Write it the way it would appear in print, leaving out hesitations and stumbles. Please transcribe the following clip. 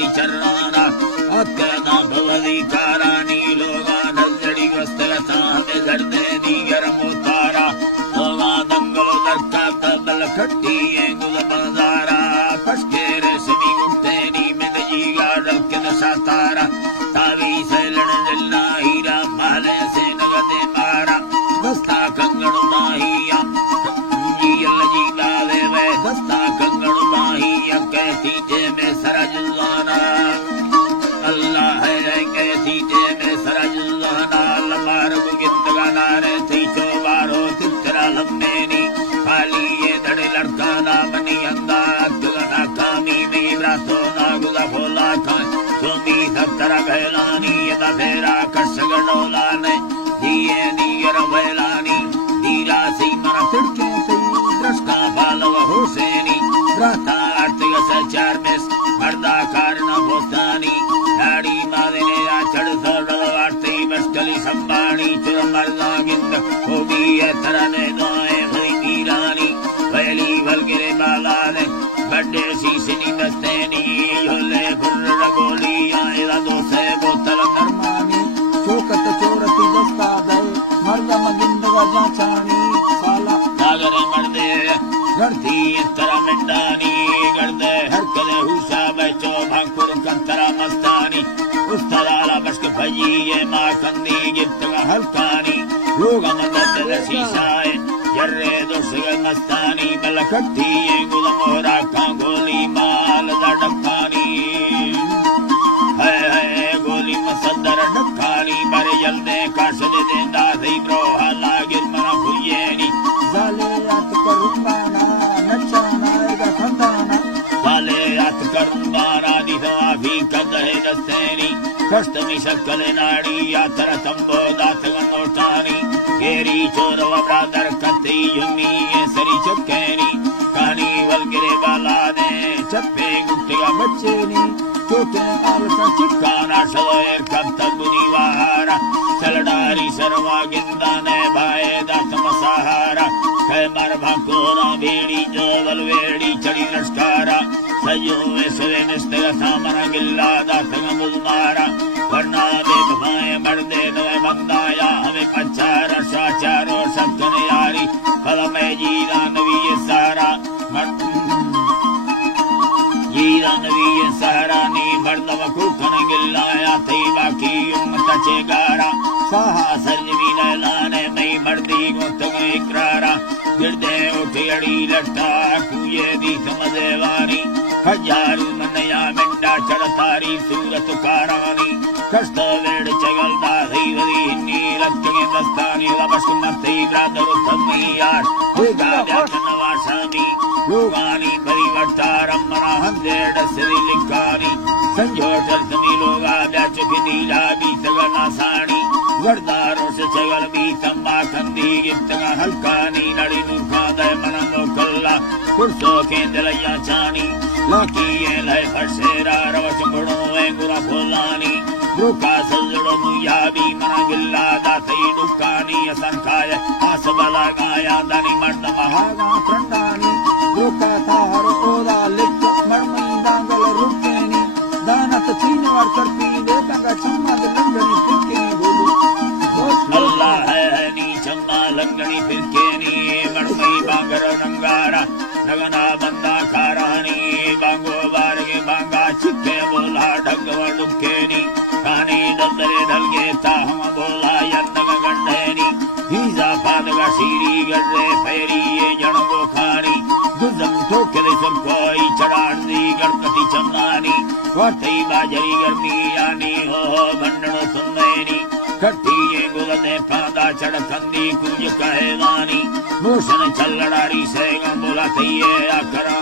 भवति चरणाना अत्यना भवति कारानी लोगा नजड़ी वस्तगताने धरते गरमोतारा लोगा दंगलो दर्का दल खट्टी एंगुल बंदारा कशकेरे सभी गुप्तेनी में दजीगा डलके नशातारा तावी से लड़ जल्ला हीरा माले से नगदे मारा दस्ता कंगड़ माहिया जी डाले वे दस्ता कंगड़ माहिया कैसी जे में सरजुलाना अल्लाह है कैसी जे में सरजुलाना लमार बुगिंदगाना रे थी चोबारो तितरा लम्मेनी खाली ये धड़े लड़काना बनी अंदाज गना कामी में रातो नागुला भोला खान सोमी सत्तरा गहलानी यदा फेरा कसगडोला ने दिए नियर वैलानी दीरा सी मरा तिड़के सी द्रष्टा बालव हुसैनी राता आर्तिक सचार में मर्दा कारण भोस्तानी दाड़ी मादने चढ़ सोडल आरती मस्कली संबाणी चुर मर्दा गिंद होगी है तरने दोए भई मीरानी वैली वलगिरे बाला ने बड्डे सीसनी मस्तेनी योले फुर्र गोली आए दोसे बोतल नरमानी चौकत चोरती दस्ता दे मर्दा मगिंद जाचानी साला सागरे मर्दे गढ़ती तरा मिंडानी गढ़दे हरकले हुसा बैचो भांकुर कंतरा मस्तानी उस तराला बश्क भजी ये माँ कंदी गिफ्तगा हल्कानी लोग मदद शीशाए जर्रे दोसगे मस्तानी बलखट्टी ये गुल मोहरा का गोली माल डक्कानी है गोली मसदर डक्कानी बरे जल्दे काशद देंदा थी ब्रो हाला गिरमना भुयेनी जाले यात करुंबाना नचाना एगा खंदाना जाले यात करुंबाना दिखवा भी कदहे दस्तेनी कष्टमी शक्कले नाड़ी यात्रा तंबो दात गनोटानी गेरी चोरव ब्रादर कती युमी ये सरी चक्केनी कहानी वलगिरे बाला ने चप्पे गुट्टिया बच्चेनी चोटे आलसा चिक्काना शलोयर कब तक बुनीवारा चलडारी सरवा गिंदा ने भाए दात मसाहारा कैमर भाकोरा बेड़ी जोवल वेड़ी चढ़ी लश्कारा सजो वेसवे मिस्तेगा सामना गिल्ला दात मुजमारा वरना दे बफाए मर्दे नवे बंदाया हमें पचारा साचारो सत्तन यारी फल में जीरा नवी ये सारा जीरा नवी ये सारा नी मर्दव कुखन गिल्लाया थी बाकी उम्मत चेगारा स्वाहा सर्जवी लाने नई मर्दी गुतग इकरारा गिरदे उठी अड़ी लट्टा कुये दी समदेवानी हजारू मनया मिंडा चढ़तारी सूरत कारानी कष्ट वेड़ चगल दाधी वरी नीरत के दस्तानी लबस्क मती ब्रादर थमी यार होगा व्याचन वासानी लोगानी परिवर्तारम मना हंदेड सिरी लिखानी संजोटर समी लोगा व्याचुक नीला बीतगना सानी वर्दारों से चगल भी तम्बा कंदी गिफ्तगा हल्कानी नड़ी मुखा दे मनमो कल्ला कुर्सो केंद्रया चानी लाकी ये लय फसेरा रवच बड़ो एंगुरा भोलानी रुका सजड़ो मुयाबी मना गिल्ला दातई दुकानी असंखाय आसबला गाया दानी मर्द महागा प्रंडानी रुका तार ओदा लिख मर्मी दांगल रुकेनी दानत चीन वर करती देखंगा चम्मा लंगनी फिरकेनी बोलू अल्लाह है नी चम्मा लंगनी फिरकेनी मर्मी बांगर रंगारा नगना बंदा खारानी बांगो बारगे बांगा चिक्के बोला ढगवा डुक्केनी कानी दंदरे ढलगे ताहम बोला यन्नग गंडेनी हीजा फादगा सीरी गड्रे फेरी ये जणगो खानी दुजम ठोकरे सब कोई चढ़ान दी गणपति चमनानी वार्तई बाजरी गर्मी यानी हो भंडनो सुन्नैनी कट्टी ये गुलने फादा चढ़कंदी कुछ कहे वानी भूषण चल्लड़ारी से बोला थी ये आकरा